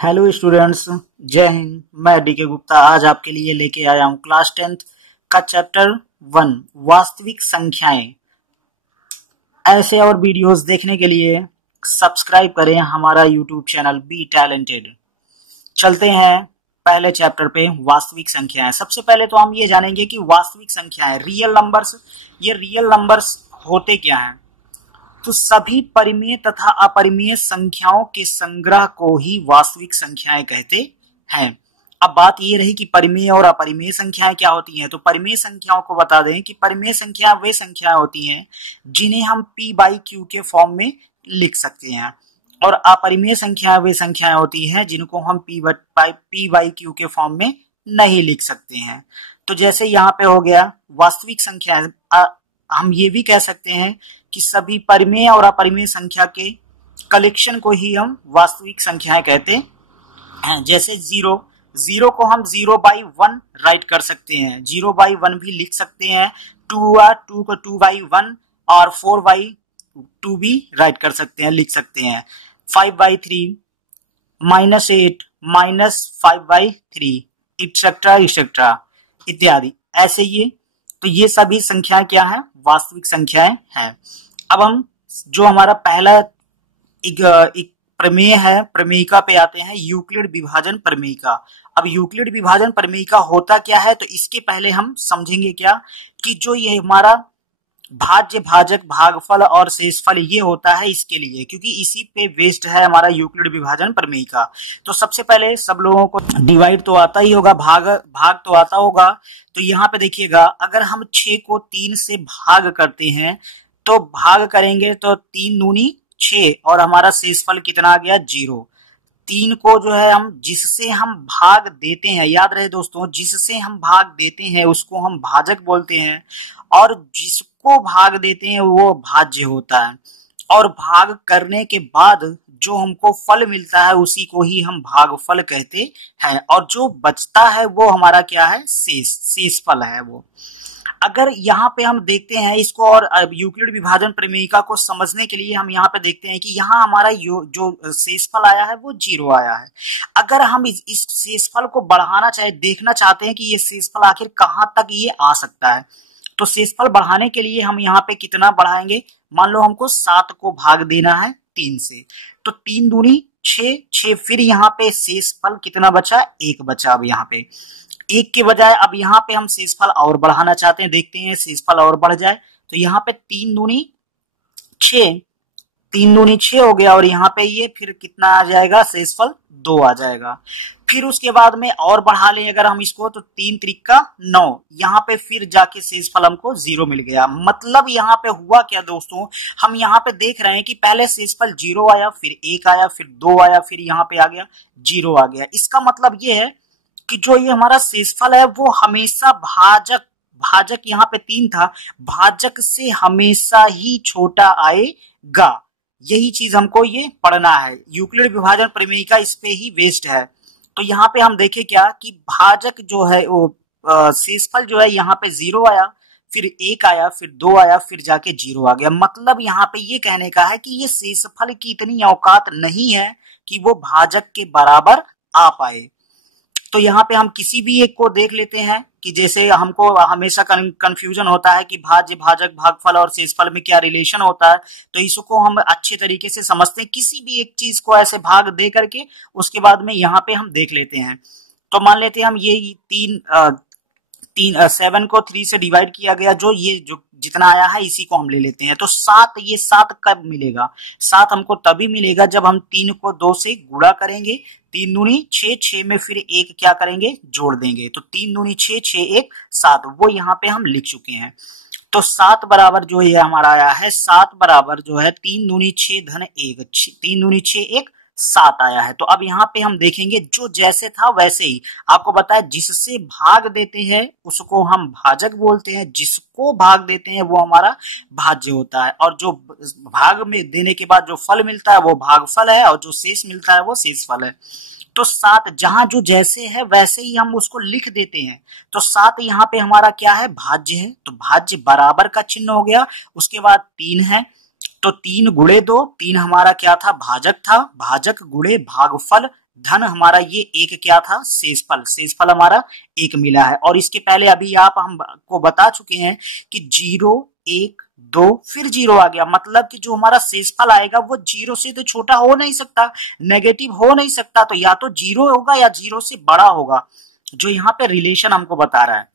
Hello students, जय हिंद। मैं DK Gupta आज आपके लिए लेके आया हूँ क्लास 10th का चैप्टर 1 वास्तविक संख्याएं। ऐसे और वीडियोस देखने के लिए सब्सक्राइब करें हमारा यूट्यूब चैनल बी टैलेंटेड। चलते हैं पहले चैप्टर पे, वास्तविक संख्याएं। सबसे पहले तो हम ये जानेंगे कि वास्तविक संख्याएं, रियल नंबर्स, ये रियल नंबर्स होते क्या हैं। तो सभी परिमेय तथा अपरिमेय संख्याओं के संग्रह को ही वास्तविक संख्याएं कहते हैं। अब बात ये रही कि परिमेय और अपरिमेय संख्याएं क्या होती हैं। तो परिमेय संख्याओं को बता दें कि परिमेय संख्या वे संख्याएं होती हैं जिन्हें हम p बाई क्यू के फॉर्म में लिख सकते हैं, और अपरिमेय संख्याएं वे संख्याएं होती हैं जिनको हम p बाई क्यू के फॉर्म में नहीं लिख सकते हैं। तो जैसे यहाँ पे हो गया वास्तविक संख्याएं, हम ये भी कह सकते हैं कि सभी परिमेय और अपरिमेय संख्या के कलेक्शन को ही हम वास्तविक संख्याएं कहते हैं। जैसे जीरो को हम 0/1 राइट कर सकते हैं, 0/1 भी लिख सकते हैं। 2 को 2/1 और 4/2 भी राइट कर सकते हैं, लिख सकते हैं। 5/3, -8, -5/3, एक्सेट्रा इत्यादि। ऐसे ये सभी संख्याएं क्या है, वास्तविक संख्याएं हैं। अब हम जो हमारा पहला एक प्रमेय है, प्रमेयिका पे आते हैं, यूक्लिड विभाजन प्रमेयिका। अब यूक्लिड विभाजन प्रमेयिका होता क्या है, तो इसके पहले हम समझेंगे क्या कि जो ये हमारा भाज्य, भाजक, भागफल और शेषफल ये होता है इसके लिए, क्योंकि इसी पे बेस्ड है हमारा यूक्लिड विभाजन प्रमेयिका। तो सबसे पहले सब लोगों को डिवाइड तो आता ही होगा, भाग तो आता होगा। तो यहाँ पे देखिएगा, अगर हम 6 को 3 से भाग करते हैं तो भाग करेंगे तो 3 दूनी 6 और हमारा शेषफल कितना आ गया, 0। 3 को जो है हम जिससे हम भाग देते हैं, याद रहे दोस्तों, जिससे हम भाग देते हैं उसको हम भाजक बोलते हैं, और जिसको भाग देते हैं वो भाज्य होता है। और भाग करने के बाद जो हमको फल मिलता है उसी को ही हम भागफल कहते हैं, और जो बचता है वो हमारा क्या है, शेषफल है वो। अगर यहाँ पे हम देखते हैं इसको, और यूक्लिड विभाजन प्रमेयिका को समझने के लिए हम यहाँ पे देखते हैं कि यहाँ हमारा जो शेषफल आया है वो 0 आया है। अगर हम इस शेषफल को बढ़ाना चाहे, देखना चाहते हैं कि ये शेषफल आखिर कहाँ तक ये आ सकता है, तो शेषफल बढ़ाने के लिए हम यहाँ पे कितना बढ़ाएंगे। मान लो हमको 7 को भाग देना है 3 से, तो 3 दूनी 6, फिर यहाँ पे शेषफल कितना बचा, 1 बचा। अब यहाँ पे 1 के बजाय अब यहाँ पे हम शेषफल और बढ़ाना चाहते हैं, देखते हैं शेषफल और बढ़ जाए। तो यहाँ पे 3 दूनी 6 हो गया, और यहाँ पे ये फिर कितना आ जाएगा, शेषफल 2 आ जाएगा। फिर उसके बाद में और बढ़ा लें अगर हम इसको, तो 3 त्रिक 9, यहाँ पे फिर जाके शेषफल हमको 0 मिल गया। मतलब यहाँ पे हुआ क्या दोस्तों, हम यहाँ पे देख रहे हैं कि पहले शेषफल 0 आया, फिर 1 आया, फिर 2 आया, फिर यहाँ पे आ गया 0 आ गया। इसका मतलब ये है कि जो ये हमारा शेषफल है वो हमेशा भाजक यहाँ पे 3 था, भाजक से हमेशा ही छोटा आएगा। यही चीज हमको ये पढ़ना है। यूक्लिड विभाजन प्रमेयिका इस पे ही बेस्ड है। तो यहाँ पे हम देखें क्या कि भाजक जो है वो शेषफल जो है यहाँ पे 0 आया, फिर 1 आया, फिर 2 आया, फिर जाके 0 आ गया। मतलब यहाँ पे ये कहने का है कि ये शेषफल की इतनी औकात नहीं है कि वो भाजक के बराबर आ पाए। तो यहाँ पे हम किसी भी एक को देख लेते हैं कि जैसे हमको हमेशा कंफ्यूजन होता है कि भाज्य, भाजक, भागफल और शेषफल में क्या रिलेशन होता है, तो इसको हम अच्छे तरीके से समझते हैं। किसी भी एक चीज को ऐसे भाग दे करके उसके बाद में यहाँ पे हम देख लेते हैं। तो मान लेते हैं हम ये 7 को 3 से डिवाइड किया गया, जो जितना आया है इसी को हम ले लेते हैं। तो 7, ये 7 कब मिलेगा, 7 हमको तभी मिलेगा जब हम 3 को 2 से गुणा करेंगे। 3 दूनी 6 में फिर 1 क्या करेंगे, जोड़ देंगे। तो 3 दूनी 6, 1 7, वो यहाँ पे हम लिख चुके हैं। तो 7 बराबर जो ये हमारा आया है, 7 बराबर जो है 3 दूनी 6 धन 1, 3 दूनी 6 1 7 आया है। तो अब यहाँ पे हम देखेंगे जो जैसे था वैसे ही। आपको बताया जिससे भाग देते हैं उसको हम भाजक बोलते हैं, जिसको भाग देते हैं वो हमारा भाज्य होता है, और जो भाग में देने के बाद जो फल मिलता है वो भागफल है, और जो शेष मिलता है वो शेषफल है। तो 7 जहां जो जैसे है वैसे ही हम उसको लिख देते हैं। तो 7 यहाँ पे हमारा क्या है, भाज्य है। तो भाज्य बराबर का चिन्ह हो गया। उसके बाद 3 है, तो 3 गुणे 2, 3 हमारा क्या था, भाजक था। भाजक गुणे भागफल धन हमारा ये एक क्या था, शेषफल, शेषफल हमारा एक मिला है। और इसके पहले अभी आप हमको बता चुके हैं कि 0 1 2 फिर 0 आ गया, मतलब कि जो हमारा शेषफल आएगा वो 0 से तो छोटा हो नहीं सकता, नेगेटिव हो नहीं सकता, तो या तो 0 होगा या 0 से बड़ा होगा, जो यहाँ पे रिलेशन हमको बता रहा है।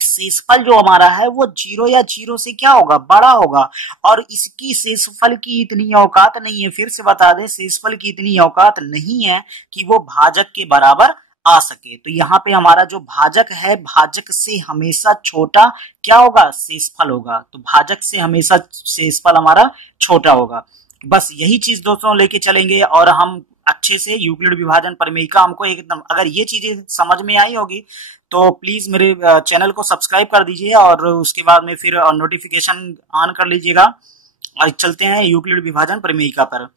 शेषफल जो हमारा है वो 0 या 0 से क्या होगा, बड़ा होगा। और इसकी शेषफल की इतनी औकात नहीं है, फिर से बता दें, शेषफल की इतनी औकात नहीं है कि वो भाजक के बराबर आ सके। तो यहाँ पे हमारा जो भाजक है, भाजक से हमेशा छोटा क्या होगा, शेषफल होगा। तो भाजक से हमेशा शेषफल हमारा छोटा होगा। बस यही चीज दोस्तों लेके चलेंगे और हम अच्छे से यूक्लिड विभाजन प्रमेय का हमको एकदम, अगर ये चीजें समझ में आई होगी तो प्लीज मेरे चैनल को सब्सक्राइब कर दीजिए और उसके बाद में फिर नोटिफिकेशन ऑन कर लीजिएगा। और चलते हैं यूक्लिड विभाजन प्रमेयिका पर।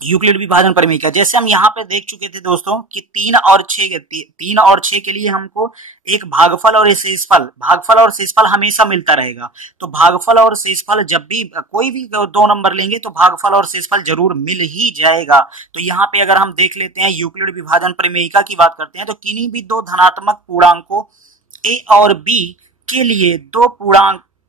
यूक्लिड विभाजन प्रमेयिका जैसे हम यहाँ पे देख चुके थे दोस्तों कि 3 और 6 के लिए हमको एक भागफल और शेषफल, भागफल और शेषफल हमेशा मिलता रहेगा। तो भागफल और शेषफल जब भी कोई भी 2 नंबर लेंगे तो भागफल और शेषफल जरूर मिल ही जाएगा। तो यहाँ पे अगर हम देख लेते हैं यूक्लिड विभाजन प्रमेयिका की बात करते हैं तो किन्हीं भी 2 धनात्मक पूर्णांकों ए और बी के लिए 2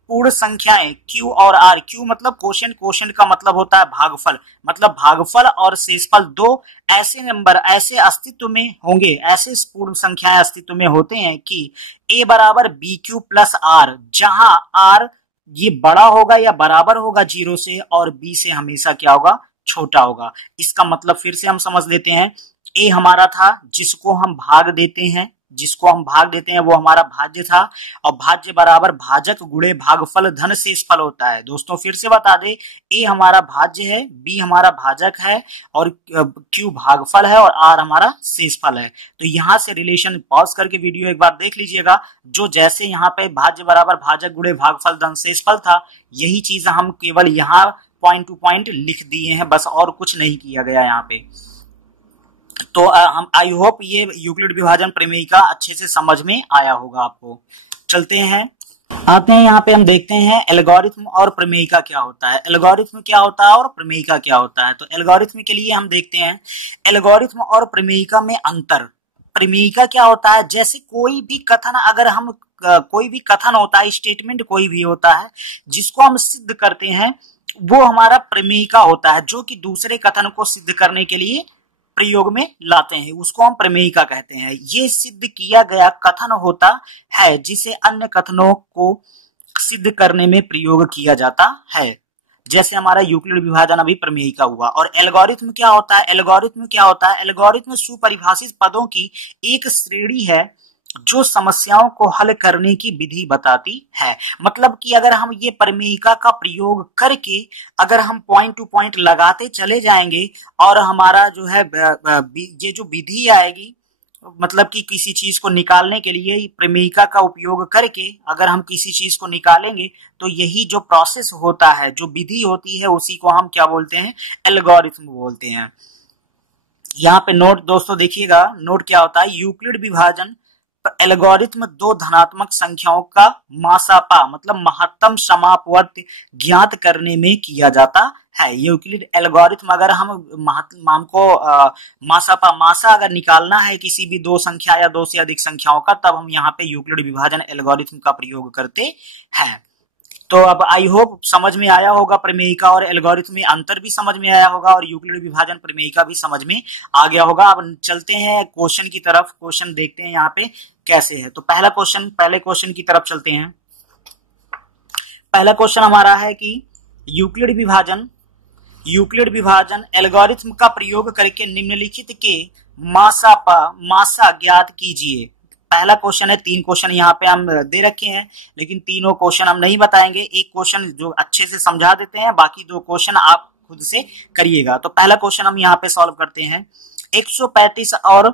पूर्ण संख्याएं Q और R, Q मतलब क्वोशंट, क्वोशंट का मतलब होता है भागफल, मतलब भागफल और शेषफल 2 ऐसे नंबर, ऐसे अस्तित्व में होंगे, ऐसे पूर्ण संख्याएं अस्तित्व में होते हैं कि A बराबर BQ प्लस R, जहां R ये बड़ा होगा या बराबर होगा 0 से और B से हमेशा क्या होगा, छोटा होगा। इसका मतलब फिर से हम समझ लेते हैं, A हमारा था जिसको हम भाग देते हैं, जिसको हम भाग देते हैं वो हमारा भाज्य था, और भाज्य बराबर भाजक गुणे भागफल धन शेषफल होता है। दोस्तों फिर से बता दें, ए हमारा भाज्य है, बी हमारा भाजक है और क्यू भागफल है और आर हमारा शेषफल है। तो यहाँ से रिलेशन पॉज करके वीडियो एक बार देख लीजिएगा, जो जैसे यहाँ पे भाज्य बराबर भाजक गुणे भागफल धन शेषफल था, यही चीज हम केवल यहाँ पॉइंट टू पॉइंट लिख दिए हैं, बस और कुछ नहीं किया गया यहाँ पे। तो हम आई होप ये यूक्लिड विभाजन प्रमेयिका अच्छे से समझ में आया होगा आपको। चलते हैं, आते हैं यहाँ पे हम देखते हैं एल्गोरिथम और प्रमेयिका क्या होता है, एल्गोरिथम क्या होता है और प्रमेयिका क्या होता है। तो एल्गोरिथम के लिए हम देखते हैं एल्गोरिथम और प्रमेयिका में अंतर। प्रमेयिका क्या होता है, जैसे कोई भी कथन, अगर हम कोई भी कथन होता है, स्टेटमेंट कोई भी होता है जिसको हम सिद्ध करते हैं, वो हमारा प्रमेयिका होता है, जो कि दूसरे कथन को सिद्ध करने के लिए प्रयोग में लाते हैं, उसको हम प्रमेयिका कहते हैं। ये सिद्ध किया गया कथन होता है जिसे अन्य कथनों को सिद्ध करने में प्रयोग किया जाता है। जैसे हमारा यूक्लिड विभाजन अभी प्रमेयिका हुआ। और एल्गोरिथम क्या होता है, एल्गोरिथम क्या होता है, एल्गोरिथम सुपरिभाषित पदों की एक श्रेणी है जो समस्याओं को हल करने की विधि बताती है। मतलब कि अगर हम ये प्रमेयिका का प्रयोग करके अगर हम पॉइंट टू पॉइंट लगाते चले जाएंगे और हमारा जो है ये जो विधि आएगी, मतलब कि किसी चीज को निकालने के लिए प्रमेयिका का उपयोग करके अगर हम किसी चीज को निकालेंगे तो यही जो प्रोसेस होता है, जो विधि होती है, उसी को हम क्या बोलते हैं, एल्गोरिथम बोलते हैं। यहाँ पे नोट दोस्तों देखिएगा, नोट क्या होता है, यूक्लिड विभाजन एल्गोरिथम 2 धनात्मक संख्याओं का मासापा मतलब महत्तम समापवर्त ज्ञात करने में किया जाता है। यूक्लिड एल्गोरिथम अगर हमको मासा अगर निकालना है किसी भी 2 संख्या या 2 से अधिक संख्याओं का, तब हम यहाँ पे यूक्लिड विभाजन एल्गोरिथम का प्रयोग करते हैं। तो अब आई होप समझ में आया होगा, प्रमेयिका और एल्गोरिथम में अंतर भी समझ में आया होगा और यूक्लिड विभाजन प्रमेयिका भी समझ में आ गया होगा। अब चलते हैं क्वेश्चन की तरफ, क्वेश्चन देखते हैं यहाँ पे कैसे है। तो पहले क्वेश्चन की तरफ चलते हैं। पहला क्वेश्चन हमारा है कि यूक्लिड विभाजन एल्गोरिथम का प्रयोग करके निम्नलिखित के मासा ज्ञात कीजिए। पहला क्वेश्चन है, 3 क्वेश्चन यहाँ पे हम दे रखे हैं, लेकिन तीनों क्वेश्चन हम नहीं बताएंगे, एक क्वेश्चन जो अच्छे से समझा देते हैं, बाकी 2 क्वेश्चन आप खुद से करिएगा। तो पहला क्वेश्चन हम यहाँ पे सॉल्व करते हैं। 135 और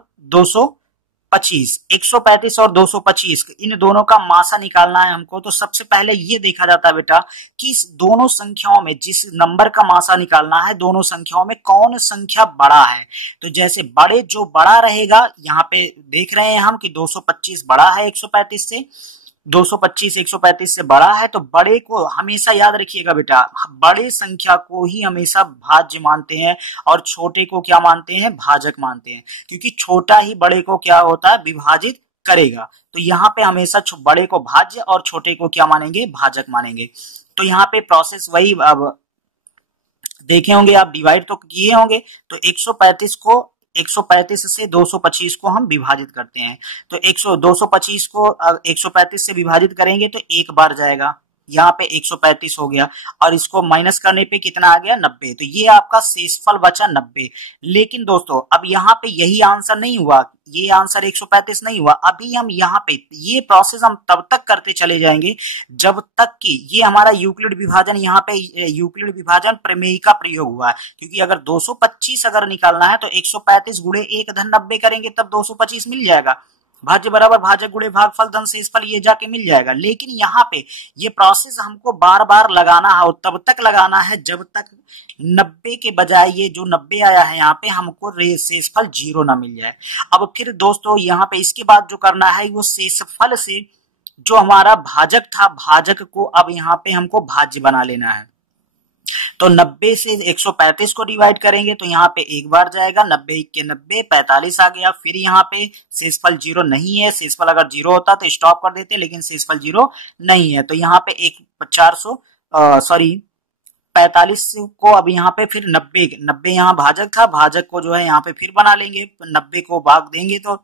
225 इन दोनों का मासा निकालना है हमको। तो सबसे पहले ये देखा जाता है बेटा कि इस दोनों संख्याओं में जिस नंबर का मासा निकालना है, दोनों संख्याओं में कौन संख्या बड़ा है। तो जैसे जो बड़ा रहेगा, यहाँ पे देख रहे हैं हम कि 225 बड़ा है 135 से, 225 135 से बड़ा है, तो बड़े को हमेशा याद रखिएगा बेटा, बड़े संख्या को ही हमेशा भाज्य मानते हैं और छोटे को क्या मानते हैं, भाजक मानते हैं, क्योंकि छोटा ही बड़े को क्या होता है, विभाजित करेगा। तो यहाँ पे हमेशा बड़े को भाज्य और छोटे को क्या मानेंगे, भाजक मानेंगे। तो यहाँ पे प्रोसेस वही अब देखे होंगे आप, डिवाइड तो किए होंगे। तो 135 से 225 को हम विभाजित करते हैं। तो 225 को 135 से विभाजित करेंगे तो एक बार जाएगा, यहाँ पे 135 हो गया, और इसको माइनस करने पे कितना आ गया, 90। तो ये आपका शेषफल बचा 90। लेकिन दोस्तों अब यहाँ पे यही आंसर नहीं हुआ, ये आंसर 135 नहीं हुआ। अभी हम यहाँ पे ये प्रोसेस हम तब तक करते चले जाएंगे जब तक कि ये हमारा यूक्लिड विभाजन, यहाँ पे यूक्लिड विभाजन प्रमेय का प्रयोग हुआ है। क्योंकि अगर 225 अगर निकालना है तो 135 गुणे 1 धन 90 करेंगे तब 225 मिल जाएगा। भाज्य बराबर भाजक गुणे भागफल धन शेषफल, ये जाके मिल जाएगा। लेकिन यहाँ पे ये प्रोसेस हमको बार बार लगाना है, तब तक लगाना है जब तक 90 के बजाय ये जो 90 आया है यहाँ पे हमको शेषफल 0 ना मिल जाए। अब फिर दोस्तों यहाँ पे इसके बाद जो करना है वो शेषफल से जो हमारा भाजक था, भाजक को अब यहाँ पे हमको भाज्य बना लेना है। तो 90 से 135 को डिवाइड करेंगे तो यहाँ पे एक बार जाएगा, 90 के 90 45 आ गया। फिर यहाँ पे शेषफल 0 नहीं है, शेषफल अगर 0 होता तो स्टॉप कर देते, लेकिन शेषफल 0 नहीं है। तो यहाँ पे 45 को अब यहाँ पे फिर 90 यहाँ भाजक था, भाजक को जो है यहाँ पे फिर बना लेंगे, 90 को भाग देंगे तो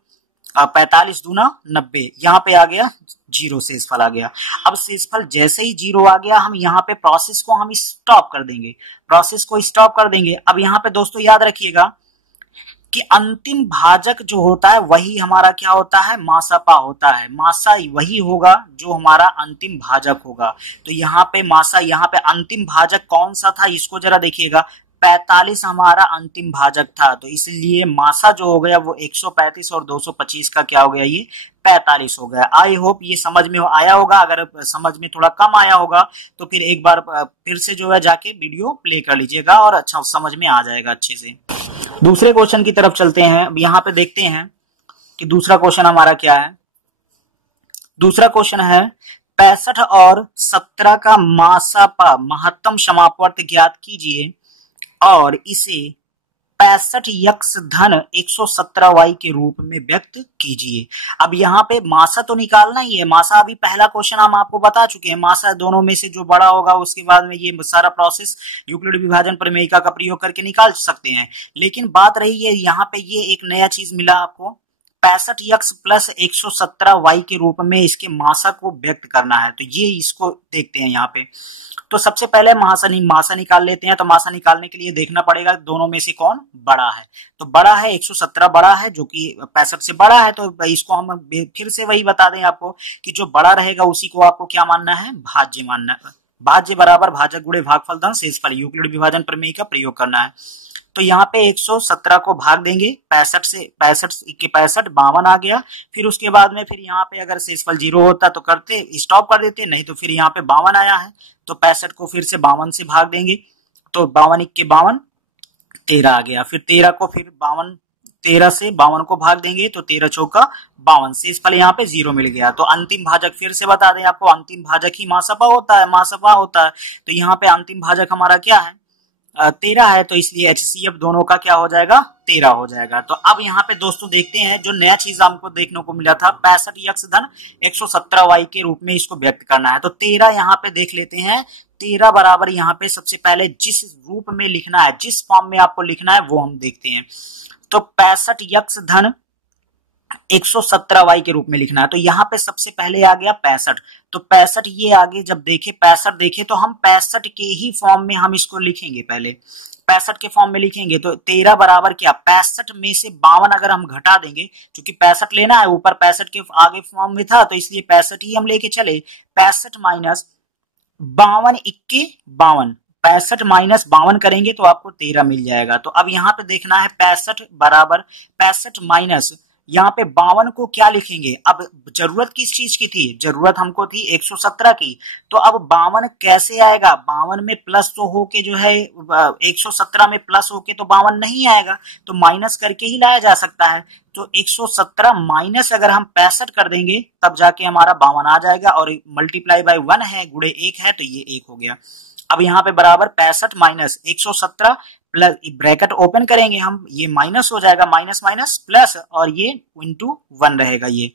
45 दूना 90, यहाँ पे आ गया 0, शेषफल आ गया। अब शेषफल जैसे ही 0 आ गया, हम यहाँ पे प्रोसेस को हम स्टॉप कर देंगे, प्रोसेस को स्टॉप कर देंगे। अब यहाँ पे दोस्तों याद रखिएगा कि अंतिम भाजक जो होता है वही हमारा क्या होता है, मासापा होता है। मासा वही होगा जो हमारा अंतिम भाजक होगा। तो यहाँ पे मासा, यहाँ पे अंतिम भाजक कौन सा था, इसको जरा देखिएगा, 45 हमारा अंतिम भाजक था। तो इसलिए मासा जो हो गया वो 135 और 225 का क्या हो गया, ये 45 हो गया। आई होप ये समझ में आया होगा। अगर समझ में थोड़ा कम आया होगा तो फिर एक बार फिर से जो है जाके वीडियो प्ले कर लीजिएगा और अच्छा समझ में आ जाएगा अच्छे से। दूसरे क्वेश्चन की तरफ चलते हैं। अब यहाँ पे देखते हैं कि दूसरा क्वेश्चन हमारा क्या है। दूसरा क्वेश्चन है 65 और 17 का मासापा महत्तम समापवर्त ज्ञात कीजिए और इसे 65 यक्ष धन 117y के रूप में व्यक्त कीजिए। अब यहाँ पे मासा तो निकालना ही है, मासा अभी पहला क्वेश्चन हम आपको बता चुके हैं, मासा दोनों में से जो बड़ा होगा उसके बाद में ये सारा प्रोसेस यूक्लिड विभाजन प्रमेयिका का प्रयोग करके निकाल सकते हैं। लेकिन बात रही है यहाँ पे ये एक नया चीज मिला आपको, 65 यक्ष प्लस 117y के रूप में इसके मासा को व्यक्त करना है। तो ये इसको देखते हैं यहाँ पे। तो सबसे पहले मासा निकाल लेते हैं। तो मासा निकालने के लिए देखना पड़ेगा दोनों में से कौन बड़ा है। तो बड़ा है 117 बड़ा है, जो कि 65 से बड़ा है। तो इसको हम फिर से वही बता दें आपको कि जो बड़ा रहेगा उसी को आपको क्या मानना है, भाज्य मानना है। भाज्य बराबर भाजक गुणे भागफल धन शेषफल, यूक्लिड विभाजन प्रमेय का प्रयोग करना है। तो यहाँ पे 117 को भाग देंगे 65 से, 65 के 65 52 आ गया। फिर उसके बाद में फिर यहाँ पे अगर शेषफल 0 होता तो करते, स्टॉप कर देते, नहीं तो फिर यहाँ पे 52 आया है तो 65 को फिर से 52 से भाग देंगे। तो 52 के 52 13 आ गया। फिर 13 को फिर 13 से 52 को भाग देंगे तो 13 चौका 52, शेषफल यहाँ पे 0 मिल गया। तो अंतिम भाजक फिर से बता दें आपको, अंतिम भाजक ही मासापा होता है, मासापा होता है। तो यहाँ पे अंतिम भाजक हमारा क्या है, 13 है। तो इसलिए HCF दोनों का क्या हो जाएगा, 13 हो जाएगा। तो अब यहाँ पे दोस्तों देखते हैं जो नया चीज हमको देखने को मिला था, 65 यक्ष धन 117y के रूप में इसको व्यक्त करना है। तो 13 यहाँ पे देख लेते हैं। 13 बराबर यहाँ पे सबसे पहले जिस रूप में लिखना है, जिस फॉर्म में आपको लिखना है वो हम देखते हैं। तो 65 यक्ष धन 117y के रूप में लिखना है। तो यहाँ पे सबसे पहले आ गया 65। तो 65 ये आगे जब देखे 65 देखे तो हम 65 के ही फॉर्म में हम इसको लिखेंगे, पहले 65 के फॉर्म में लिखेंगे। तो 13 बराबर क्या, 65 में से 52 अगर हम घटा देंगे, क्योंकि 65 लेना है, ऊपर 65 के आगे फॉर्म में था तो इसलिए 65 ही हम लेके चले। 65 माइनस 52 इक्के 52, 65 माइनस 52 करेंगे तो आपको 13 मिल जाएगा। तो अब यहाँ पे देखना है 65 बराबर 65 माइनस यहाँ पे 52 को क्या लिखेंगे? अब जरूरत किस चीज की थी? जरूरत हमको थी 117 की। तो अब 52 कैसे आएगा? 52 में प्लस तो होके जो है 117 में प्लस होके तो 52 नहीं आएगा, तो माइनस करके ही लाया जा सकता है। तो 117 माइनस अगर हम 65 कर देंगे तब जाके हमारा 52 आ जाएगा, और मल्टीप्लाई बाय 1 है, गुणे 1 है, तो ये 1 हो गया। अब यहाँ पे बराबर 65 माइनस 117 प्लस, ब्रैकेट ओपन करेंगे हम, ये माइनस हो जाएगा, माइनस माइनस प्लस, और ये इंटू 1 रहेगा ये।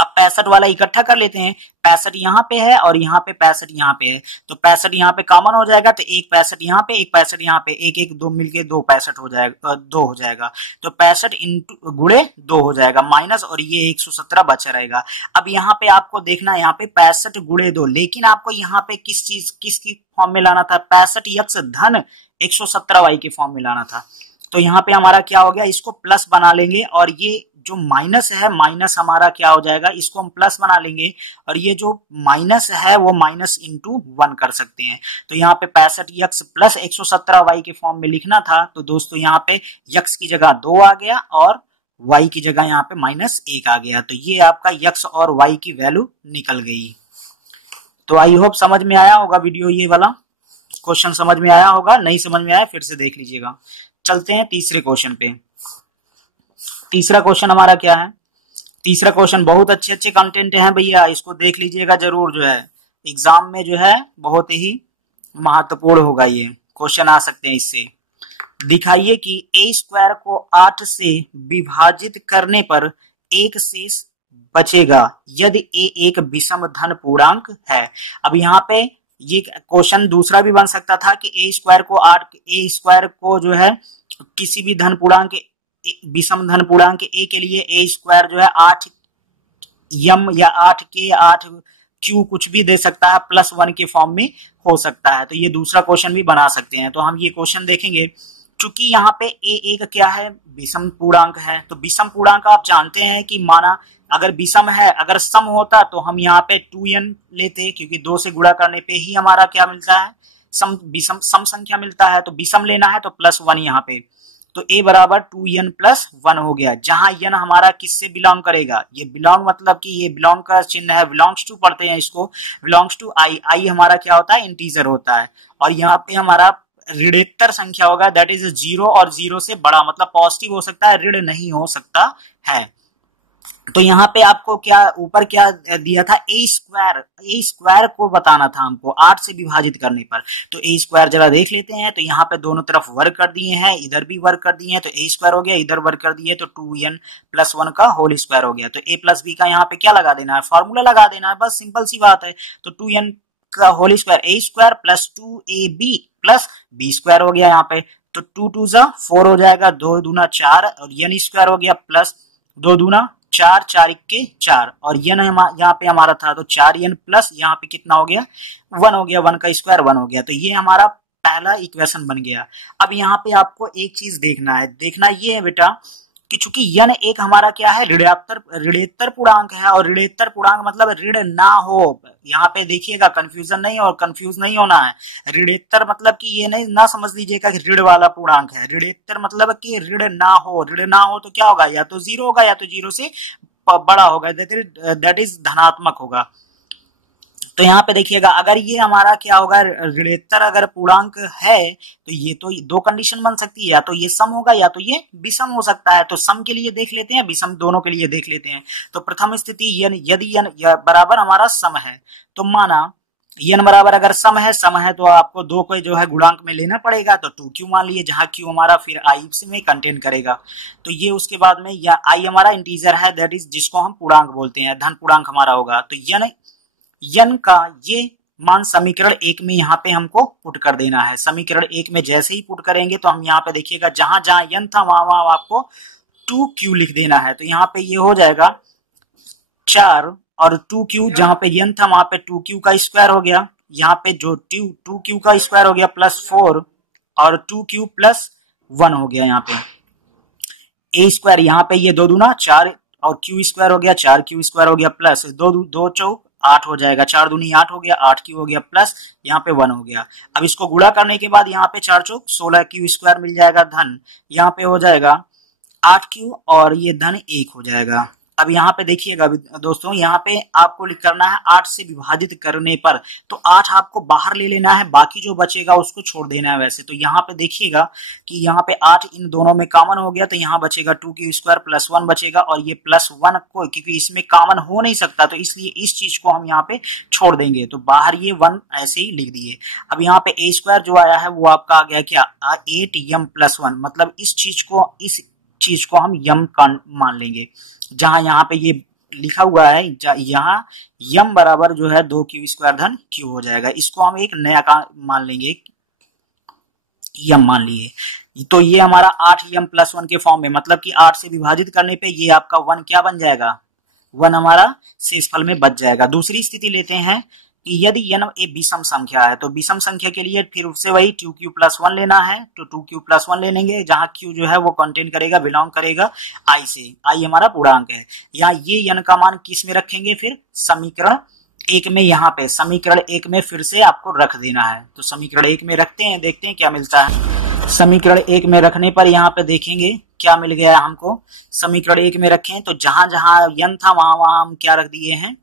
अब 65 वाला इकट्ठा कर लेते हैं, 65 यहाँ पे है और यहाँ पे 65 यहाँ पे है, तो 65 यहाँ पे कॉमन हो जाएगा, तो एक 65 यहाँ पे, एक 65 यहाँ पे, एक एक दो मिलके 2 65 हो जाएगा, 2 हो जाएगा, तो 65 इंटू गुणे 2 हो जाएगा माइनस, और ये 117 बचा रहेगा। अब यहाँ पे आपको देखना है, यहाँ पे 65 गुणे 2, लेकिन आपको यहाँ पे किसकी फॉर्म में लाना था? 65 यक्स धन 117 वाई के फॉर्म में लाना था। तो यहाँ पे हमारा क्या हो गया, इसको प्लस बना लेंगे, और ये जो माइनस है, माइनस हमारा क्या हो जाएगा, इसको हम प्लस बना लेंगे, और ये जो माइनस है वो माइनस इंटू 1 कर सकते हैं। तो यहाँ पे 65 यक्स प्लस 117 वाई के फॉर्म में लिखना था, तो दोस्तों यहाँ पे यक्स की जगह 2 आ गया और वाई की जगह यहाँ पे माइनस 1 आ गया, तो ये आपका यक्स और वाई की वैल्यू निकल गई। तो आई होप समझ में आया होगा वीडियो, ये वाला क्वेश्चन समझ में आया होगा, नहीं समझ में आया फिर से देख लीजिएगा। चलते हैं तीसरे क्वेश्चन पे। तीसरा क्वेश्चन हमारा क्या है? तीसरा क्वेश्चन बहुत अच्छे अच्छे कंटेंट हैं भैया, इसको देख लीजिएगा जरूर, जो है एग्जाम में जो है बहुत ही महत्वपूर्ण होगा, ये क्वेश्चन आ सकते हैं इससे। दिखाइए कि a स्क्वायर को 8 से विभाजित करने पर एक शेष बचेगा यदि a एक विषम धन पूर्णांक है। अब यहाँ पे ये क्वेश्चन दूसरा भी बन सकता था कि a स्क्वायर को जो है किसी भी धन पूर्णांक, विषम धन पूर्णांक a के लिए a स्क्वायर जो है 8 यम या 8k 8q कुछ भी दे सकता है, प्लस 1 के फॉर्म में हो सकता है, तो ये दूसरा क्वेश्चन भी बना सकते हैं। तो हम ये क्वेश्चन देखेंगे, चूंकि यहाँ पे a एक क्या है, विषम पूर्णांक है, तो विषम पूर्णांक आप जानते हैं कि माना अगर विषम है, अगर सम होता तो हम यहाँ पे 2n लेते, क्योंकि 2 से गुणा करने पे ही हमारा क्या मिलता है, सम संख्या मिलता है, तो विषम लेना है तो प्लस 1 यहाँ पे, तो a बराबर 2n प्लस 1 हो गया, जहां n हमारा किससे बिलोंग करेगा, ये बिलोंग मतलब कि ये बिलोंग का चिन्ह है, बिलोंग्स टू पढ़ते हैं इसको, बिलोंग्स टू आई हमारा क्या होता है, इंटीजर होता है, और यहाँ पे हमारा ऋणेतर संख्या होगा, दैट इज 0 और 0 से बड़ा, मतलब पॉजिटिव हो सकता है, ऋण नहीं हो सकता है। तो यहाँ पे आपको क्या ऊपर क्या दिया था, ए स्क्वायर को बताना था हमको 8 से विभाजित करने पर, तो ए स्क्वायर जरा देख लेते हैं। तो यहाँ पे दोनों तरफ वर्ग कर दिए हैं, इधर भी वर्ग कर दिए हैं, तो ए स्क्वायर हो गया, इधर वर्ग कर दिए तो 2n प्लस 1 का होल स्क्वायर हो गया। तो a प्लस बी का यहाँ पे क्या लगा देना है, फॉर्मूला लगा देना है, बस सिंपल सी बात है। तो 2n का whole square A square plus 2ab plus B square हो गया यहाँ पे, तो 2 2 4 हो जाएगा, 2 दूना 4 और n स्क्वायर हो गया प्लस 2 दूना 4 4 इक्के 4 और n यहाँ पे हमारा था, तो 4n प्लस यहाँ पे कितना हो गया 1 हो गया, 1 का स्क्वायर 1 हो गया। तो ये हमारा पहला इक्वेशन बन गया। अब यहाँ पे आपको एक चीज देखना है, देखना ये है बेटा कि चूंकि n एक हमारा क्या है, ऋणेतर पूर्णांक है, और ऋणेतर पूर्णांक मतलब ऋण ना हो, यहाँ पे देखिएगा कंफ्यूजन नहीं और कंफ्यूज नहीं होना है। ऋणेतर मतलब कि ये नहीं ना समझ लीजिएगा कि ऋण वाला पूर्णांक है, ऋणेतर मतलब कि ऋण ना हो, ऋण ना हो तो क्या होगा, या तो 0 होगा या तो 0 से बड़ा होगा, दैट इज धनात्मक होगा। तो यहाँ पे देखिएगा अगर ये हमारा क्या होगा, ऋणेतर अगर पूर्णांक है तो ये तो दो कंडीशन बन सकती है, या तो ये सम होगा या तो ये विषम हो सकता है। तो सम के लिए देख लेते हैं, विषम दोनों के लिए देख लेते हैं। तो प्रथम स्थिति यदि n बराबर हमारा सम है, तो माना n बराबर अगर सम है तो आपको 2 को जो है गुणांक में लेना पड़ेगा, तो 2q मान लिए, जहां q हमारा फिर i में कंटेन करेगा। तो ये उसके बाद में या i हमारा इंटीजर है, दैट इज जिसको हम पूर्णांक बोलते हैं, धन पूर्णांक हमारा होगा। तो n का ये मान समीकरण 1 में यहाँ पे हमको पुट कर देना है। समीकरण 1 में जैसे ही पुट करेंगे तो हम यहाँ पे देखिएगा जहां जहां n था वहां आपको 2q लिख देना है। तो यहाँ पे ये हो जाएगा 4 और 2q, जहां पे n था वहां पे 2q का स्क्वायर हो गया, यहाँ पे जो 2q का स्क्वायर हो गया प्लस 4 और 2q प्लस 1 हो गया। यहाँ पे a स्क्वायर, यहाँ पे ये 2 दूना 4 और q स्क्वायर हो गया, 4q स्क्वायर हो गया प्लस 2 चौक 8 हो जाएगा, 4 दूनी 8 हो गया, 8q हो गया प्लस यहाँ पे 1 हो गया। अब इसको गुणा करने के बाद यहाँ पे 4 चौक 16q स्क्वायर मिल जाएगा धन, यहाँ पे हो जाएगा 8q और ये धन 1 हो जाएगा। अब यहाँ पे देखिएगा दोस्तों, यहाँ पे आपको करना है 8 से विभाजित करने पर, तो 8 आपको बाहर ले लेना है, बाकी जो बचेगा उसको छोड़ देना है। वैसे तो यहाँ पे देखिएगा कि यहाँ पे 8 इन दोनों में कॉमन हो गया, तो यहाँ बचेगा 2q² प्लस 1 बचेगा, और ये प्लस 1 को क्योंकि इसमें कॉमन हो नहीं सकता तो इसलिए इस चीज को हम यहाँ पे छोड़ देंगे, तो बाहर ये 1 ऐसे ही लिख दिए। अब यहाँ पे a² जो आया है वो आपका आ गया क्या, 8m प्लस 1, मतलब इस चीज को हम यम का मान लेंगे। जहां यहाँ पे ये लिखा हुआ है यहाँ यम बराबर जो है 2q² धन q हो जाएगा, इसको हम एक नया का मान लेंगे, यम मान लिए। तो ये हमारा 8m प्लस 1 के फॉर्म में, मतलब कि 8 से विभाजित करने पे ये आपका 1 क्या बन जाएगा, 1 हमारा शेषफल में बच जाएगा। दूसरी स्थिति लेते हैं कि यदि n एक विषम संख्या है, तो विषम संख्या के लिए फिर उससे वही 2q प्लस 1 लेना है, तो 2q प्लस 1 ले लेंगे, जहां q जो है वो कंटेन करेगा, बिलोंग करेगा i से, i हमारा पूर्णांक है। यहाँ ये n का मान किस में रखेंगे, फिर समीकरण 1 में, यहाँ पे समीकरण 1 में फिर से आपको रख देना है। तो समीकरण 1 में रखते हैं, देखते हैं क्या मिलता है। समीकरण 1 में रखने पर यहाँ पे देखेंगे क्या मिल गया हमको। समीकरण 1 में रखें तो जहां जहां n था वहां हम क्या रख दिए हैं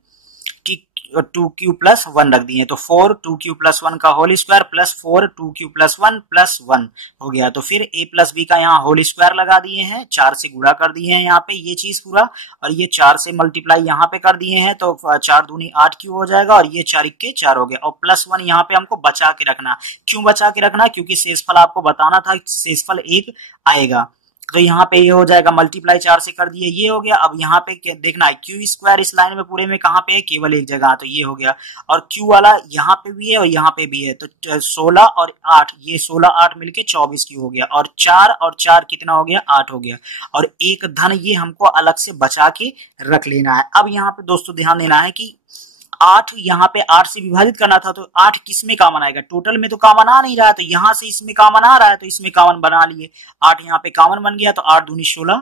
कि 2q प्लस 1 रख दिए, तो 4 2q प्लस 1 का whole square plus 4 2q plus 1 plus 1 हो गया। तो फिर a प्लस b का यहाँ होल स्क्वायर लगा दिए हैं, 4 से गुणा कर दिए हैं यहाँ पे ये चीज पूरा, और ये 4 से मल्टीप्लाई यहाँ पे कर दिए हैं, तो 4 दूनी 8q हो जाएगा, और ये 4 1 4 हो गया, और प्लस 1 यहाँ पे हमको बचा के रखना। क्यों बचा के रखना, क्योंकि शेषफल आपको बताना था, शेषफल 1 आएगा, तो यहाँ पे ये हो जाएगा, मल्टीप्लाई 4 से कर दिए, ये हो गया। अब यहाँ पे देखना है q² इस लाइन में पूरे में कहाँ पे है, केवल एक जगह, तो ये हो गया, और q वाला यहाँ पे भी है और यहाँ पे भी है, तो 16 और 8, ये 16 8 मिलके 24 q हो गया, और 4 और 4 कितना हो गया, 8 हो गया, और एक धन ये हमको अलग से बचा के रख लेना है। अब यहाँ पे दोस्तों ध्यान देना है कि 8 यहाँ पे 8 से विभाजित करना था, तो 8 किस में कॉमन आएगा, टोटल में तो कॉमन आ नहीं रहा है, तो यहाँ से इसमें कॉमन आ रहा है, तो इसमें कॉमन बना लिए, 8 यहाँ पे कॉमन बन गया, तो 8 दूनी 16,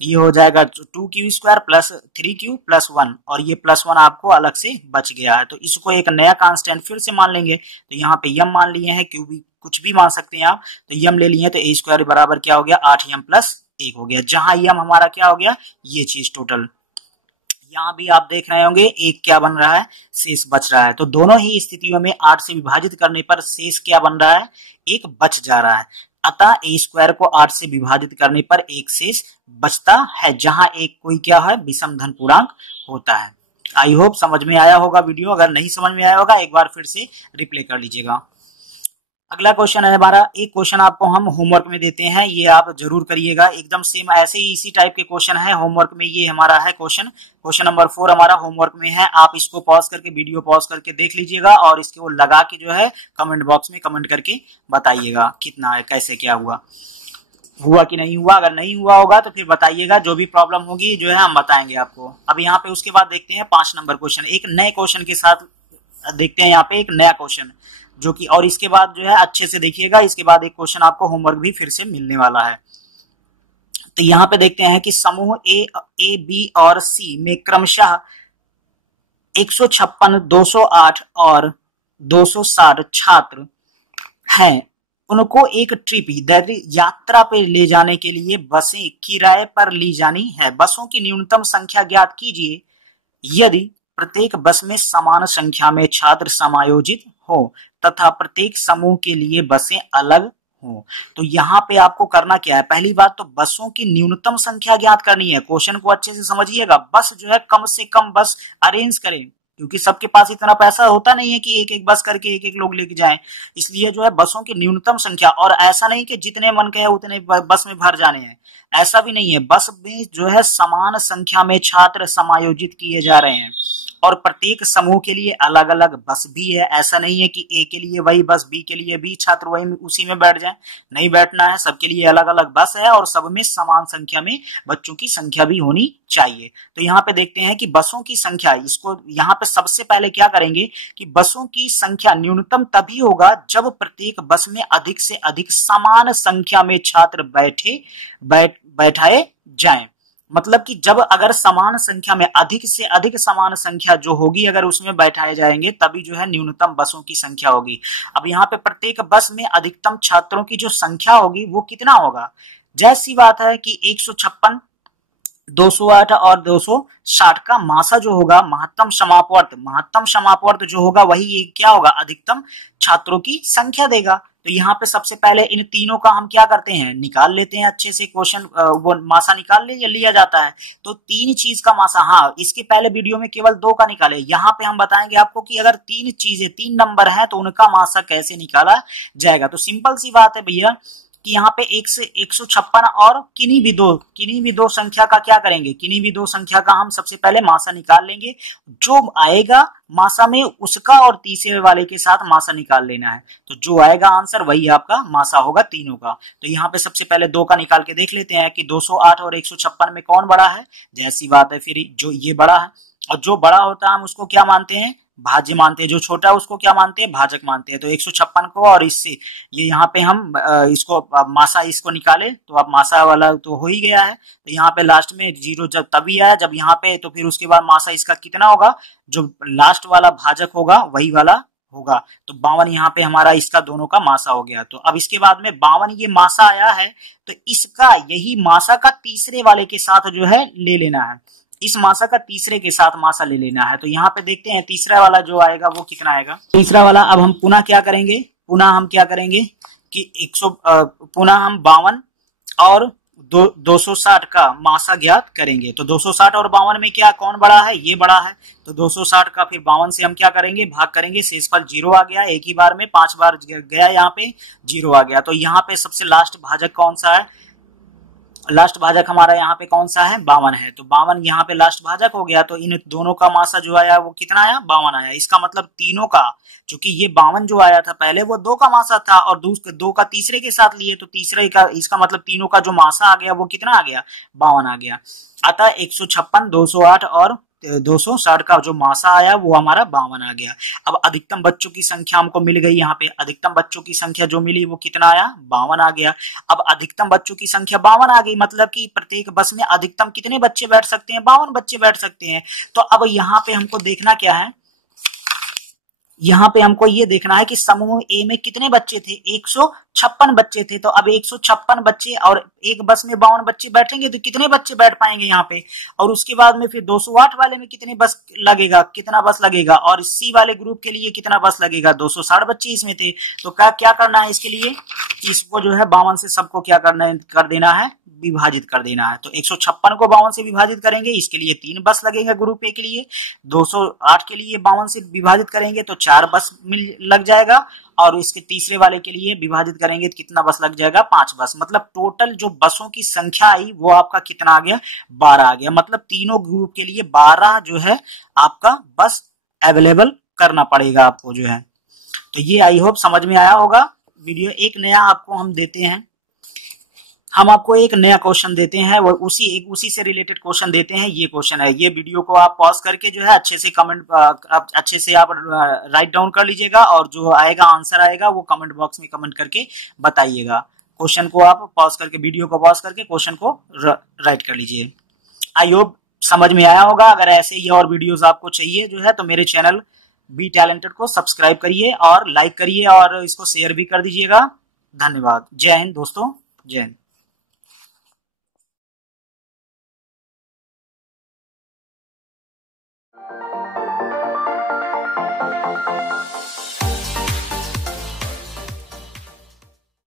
ये हो जाएगा 2q² प्लस 3q प्लस 1, और ये प्लस 1 आपको अलग से बच गया है, तो इसको एक नया कांस्टेंट फिर से मान लेंगे। तो यहाँ पे यम मान लिए हैं, q भी कुछ भी मान सकते हैं आप, तो यम ले लिए, तो a² बराबर क्या हो गया, 8m प्लस 1 हो गया, जहां यम हमारा क्या हो गया, ये चीज टोटल। यहाँ भी आप देख रहे होंगे एक क्या बन रहा है, शेष बच रहा है। तो दोनों ही स्थितियों में 8 से विभाजित करने पर शेष क्या बन रहा है, एक बच जा रहा है। अतः a² को 8 से विभाजित करने पर एक शेष बचता है, जहां एक कोई क्या है, विषम धन पूर्णांक होता है। आई होप समझ में आया होगा वीडियो, अगर नहीं समझ में आया होगा एक बार फिर से रिप्ले कर लीजिएगा। अगला क्वेश्चन है हमारा, एक क्वेश्चन आपको हम होमवर्क में देते हैं, ये आप जरूर करिएगा, एकदम सेम ऐसे ही इसी टाइप के क्वेश्चन है होमवर्क में। ये हमारा है क्वेश्चन नंबर 4 हमारा होमवर्क में है। आप इसको पॉज करके, वीडियो पॉज करके देख लीजिएगा, और इसको लगा के जो है कमेंट बॉक्स में कमेंट करके बताइएगा कितना है, कैसे क्या हुआ कि नहीं हुआ। अगर नहीं हुआ होगा तो फिर बताइएगा, जो भी प्रॉब्लम होगी जो है हम बताएंगे आपको। अब यहाँ पे उसके बाद देखते हैं 5 नंबर क्वेश्चन, एक नए क्वेश्चन के साथ देखते हैं यहाँ पे एक नया क्वेश्चन जो कि, और इसके बाद जो है अच्छे से देखिएगा, इसके बाद एक क्वेश्चन आपको होमवर्क भी फिर से मिलने वाला है। तो यहाँ पे देखते हैं कि समूह ए बी और सी में क्रमशः 156, 208 और 260 छात्र हैं। उनको एक ट्रिप यात्रा पर ले जाने के लिए बसें किराए पर ली जानी है। बसों की न्यूनतम संख्या ज्ञात कीजिए यदि प्रत्येक बस में समान संख्या में छात्र समायोजित हो तथा प्रत्येक समूह के लिए बसें अलग हो। तो यहाँ पे आपको करना क्या है, पहली बात तो बसों की न्यूनतम संख्या ज्ञात करनी है। क्वेश्चन को अच्छे से समझिएगा, बस जो है कम से कम बस अरेंज करें, क्योंकि सबके पास इतना पैसा होता नहीं है कि एक एक बस करके एक एक लोग लेके जाएं, इसलिए जो है बसों की न्यूनतम संख्या, और ऐसा नहीं कि जितने मन के है उतने बस में भर जाने हैं, ऐसा भी नहीं है। बस में जो है समान संख्या में छात्र समायोजित किए जा रहे हैं, और प्रत्येक समूह के लिए अलग अलग बस भी है। ऐसा नहीं है कि ए के लिए वही बस, बी के लिए बी छात्र वही उसी में बैठ जाएं, नहीं बैठना है, सबके लिए अलग अलग बस है, और सब में समान संख्या में बच्चों की संख्या भी होनी चाहिए। तो यहाँ पे देखते हैं कि बसों की संख्या, इसको यहाँ पे सबसे पहले क्या करेंगे कि बसों की संख्या न्यूनतम तभी होगा जब प्रत्येक बस में अधिक से अधिक समान संख्या में छात्र बैठाए जाएं। मतलब कि जब अगर समान संख्या में अधिक से अधिक समान संख्या जो होगी अगर उसमें बैठाए जाएंगे तभी जो है न्यूनतम बसों की संख्या होगी। अब यहाँ पे प्रत्येक बस में अधिकतम छात्रों की जो संख्या होगी वो कितना होगा, जैसी बात है कि 156, 208 और 260 का मासा जो होगा महत्तम समापवर्त जो होगा वही क्या होगा, अधिकतम छात्रों की संख्या देगा। तो यहाँ पे सबसे पहले इन तीनों का हम क्या करते हैं, निकाल लेते हैं अच्छे से, क्वेश्चन वो मासा निकाल लिया जाता है। तो तीन चीज का मासा, हाँ इसके पहले वीडियो में केवल दो का निकाले, यहाँ पे हम बताएंगे आपको कि अगर तीन नंबर है तो उनका मासा कैसे निकाला जाएगा। तो सिंपल सी बात है भैया कि यहाँ पे 1 से 156 और किन्हीं भी दो संख्या का क्या करेंगे, किन्हीं भी दो संख्या का हम सबसे पहले मासा निकाल लेंगे। जो आएगा मासा में उसका और तीसरे वाले के साथ मासा निकाल लेना है। तो जो आएगा आंसर वही आपका मासा होगा तीनों का। तो यहाँ पे सबसे पहले दो का निकाल के देख लेते हैं कि 208 और 156 में कौन बड़ा है। जैसी बात है फिर जो ये बड़ा है, और जो बड़ा होता है हम उसको क्या मानते हैं, भाज्य मानते हैं। जो छोटा है उसको क्या मानते हैं, भाजक मानते हैं। तो 156 को और इससे ये यहाँ पे हम इसको मासा इसको निकाले तो अब मासा वाला तो हो ही गया है। तो यहाँ पे लास्ट में जीरो जब तभी आया जब यहाँ पे, तो फिर उसके बाद मासा इसका कितना होगा, जो लास्ट वाला भाजक होगा वही वाला होगा। तो 52 यहाँ पे हमारा इसका दोनों का मासा हो गया। तो अब इसके बाद में 52 ये मासा आया है तो इसका यही मासा का तीसरे वाले के साथ जो है ले लेना है, इस मासा का तीसरे के साथ मासा ले लेना है। तो यहाँ पे देखते हैं तीसरा वाला जो आएगा वो कितना आएगा। तीसरा वाला अब हम पुनः क्या करेंगे, कि 100 पुनः हम 52 और 260 का मासा ज्ञात करेंगे। तो 260 और 52 में क्या कौन बड़ा है, ये बड़ा है। तो 260 का फिर 52 से हम क्या करेंगे, भाग करेंगे, शेषफल 0 आ गया। एक ही बार में 5 बार गया, यहाँ पे 0 आ गया। तो यहाँ पे सबसे लास्ट भाजक कौन सा है, लास्ट भाजक हमारा यहाँ पे कौन सा है, 52 है। तो 52 यहाँ पे लास्ट भाजक हो गया। तो इन दोनों का मासा जो आया वो कितना आया, 52 आया। इसका मतलब तीनों का, क्योंकि ये 52 जो आया था पहले वो दो का मासा था और दो का तीसरे के साथ लिए, तो तीसरे का, इसका मतलब तीनों का जो मासा आ गया वो कितना आ गया, 52 आ गया। अतः 156, 208 और 260 का जो मासा आया वो हमारा 52 आ गया। अब अधिकतम बच्चों की संख्या हमको मिल गई, यहाँ पे अधिकतम बच्चों की संख्या जो मिली वो कितना आया, 52 आ गया। अब अधिकतम बच्चों की संख्या 52 आ गई, मतलब कि प्रत्येक बस में अधिकतम कितने बच्चे बैठ सकते हैं, 52 बच्चे बैठ सकते हैं। तो अब यहाँ पे हमको देखना क्या है, यहाँ पे हमको ये देखना है कि समूह ए में कितने बच्चे थे, 156 बच्चे थे। तो अब 156 बच्चे और एक बस में 52 बच्चे बैठेंगे तो कितने बच्चे बैठ पाएंगे यहाँ पे। और उसके बाद में फिर 208 वाले में कितने बस लगेगा, कितना बस लगेगा, और सी वाले ग्रुप के लिए कितना बस लगेगा, 260 बच्चे इसमें थे। तो क्या करना है इसके लिए, इसको जो है 52 से सबको क्या करना है, कर देना है, विभाजित कर देना है। तो 156 को 52 से विभाजित करेंगे, इसके लिए 3 बस लगेगा ग्रुप ए के लिए। 208 के लिए 52 से विभाजित करेंगे तो 4 बस लग जाएगा, और इसके तीसरे वाले के लिए विभाजित करेंगे तो कितना बस लग जाएगा, 5 बस। मतलब टोटल जो बसों की संख्या आई वो आपका कितना आ गया, 12 आ गया। मतलब तीनों ग्रुप के लिए 12 जो है आपका बस अवेलेबल करना पड़ेगा आपको जो है। तो ये आई होप समझ में आया होगा वीडियो। एक नया आपको हम देते हैं, हम आपको एक नया क्वेश्चन देते हैं, वो उसी से रिलेटेड क्वेश्चन देते हैं। ये क्वेश्चन है, ये वीडियो को आप पॉज करके जो है अच्छे से अच्छे से आप राइट डाउन कर लीजिएगा, और जो आएगा आंसर आएगा वो कमेंट बॉक्स में कमेंट करके बताइएगा। क्वेश्चन को आप पॉज करके, वीडियो को पॉज करके क्वेश्चन को राइट कर लीजिए। आई होप समझ में आया होगा। अगर ऐसे ही और वीडियोस आपको चाहिए जो है तो मेरे चैनल बी टैलेंटेड को सब्सक्राइब करिए और लाइक करिए और इसको शेयर भी कर दीजिएगा। धन्यवाद। जय हिंद दोस्तों, जय हिंद।